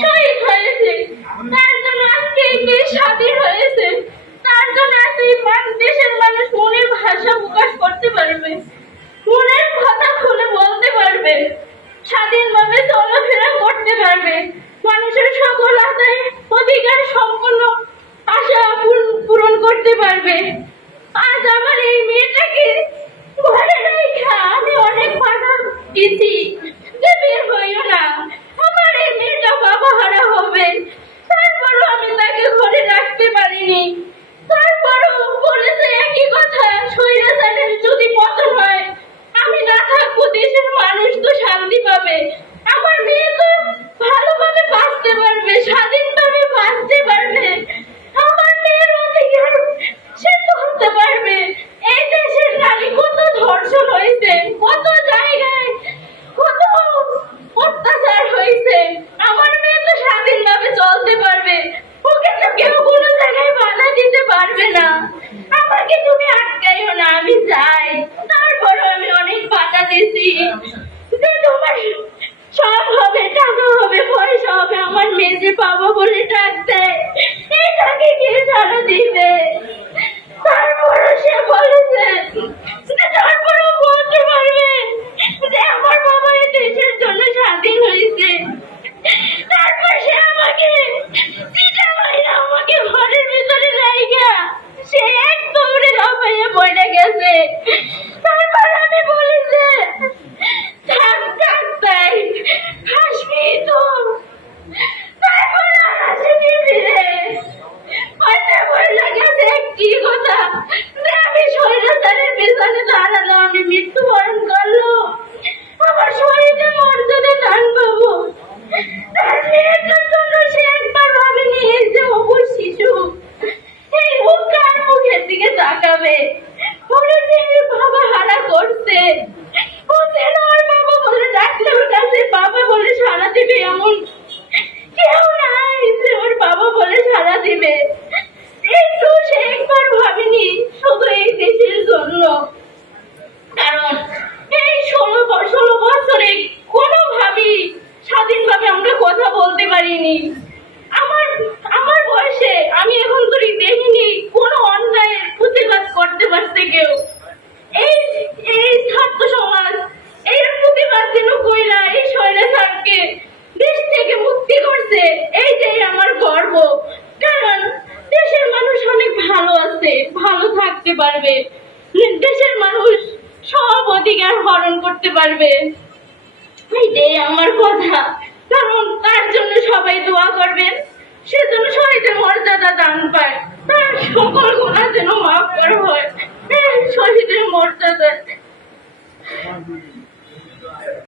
শহীদ হয়েছে। তার জন্য আজকে এই দেশ স্বাধীন হয়েছে। তার জন্য আজকে দেশের মানুষ মনের ভাষা প্রকাশ করতে পারবে। মনের কথা খুলে বলতে পারবে। স্বাধীনভাবে চলাফেরা করতে পারবে। মানুষের সকল আদায় অধিকার সম্পূর্ণ আশা পূরণ করতে পারবে। আজ আমার এই মেয়েটাকে পারবে আমার মেয়ে তো ভালোভাবে বাঁচতে পারবে, স্বাধীনভাবে বাঁচতে পারবে। আমার মেয়ের অধিকার সে বলতে পারবে। এই দেশের নারী কত ধর্ষণ হয়েছে, কত জায়গায় কত অত্যাচার হয়েছে। আমার মেয়ে তো স্বাধীনভাবে চলতে পারবে। ওকে তো কেউ কোনো জায়গায় বাধা দিতে পারবে না। আমাকে তুমি আটকাইও না, আমি যাই তারপরে আমি অনেক বাধা দিছি। সব হবে, টাকা হবে, পয়সা হবে, আমার মেয়ে যে পাবো বলে ডাক দেয়। এটাকে কে সারা দিবে তারপরও সে বলেছে যে তারপরও বলতে পারবে যে আমার বাবা এই দেশের জন্য স্বাধীন হয়েছে তারপর সে আমাকে চিঠা মাইরা আমাকে ঘরের ভিতরে রাইগা সে এক দৌড়ে লাফাইয়া পড়ে গেছে তারপর আমি বলি যে থাক থাক তাই হাসবি তো তারপর আর আসেনি ফিরে পাশে বইলা গেছে একটি কথা যে আমি স্বৈরাচারের পেছনে দাঁড়াল আমি মৃত্যুবরণ করল আমার শরীরে মর্যাদা দান পাবো তার মেয়েটার জন্য সে একবার ভাবেনি এই যে অবুঝ শিশু এই মুখ কার মুখের দিকে তাকাবে ওরা যে এই বাবা হারা করছে এই আমরা কথা বলতে পারিনি। আমার আমার বয়সে আমি এখন ধরে দেখিনি কোনো অন্যায়ের প্রতিবাদ করতে পারছে কেউ এই এই ছাত্র সমাজ এর প্রতিবাদ যেন কইরা এই স্বৈরাচারকে দেশ থেকে মুক্তি করছে এইটাই আমার গর্ব কারণ দেশের মানুষ অনেক ভালো আছে ভালো থাকতে পারবে। দেশের মানুষ সব অধিকার হরণ করতে পারবে। এটাই আমার কথা, কারণ তার জন্য সবাই দোয়া করবেন। সে জন্য শহীদের মর্যাদা দান পায়, তার সকল গুণা যেন মাফ করা হয়। শহীদের মর্যাদা।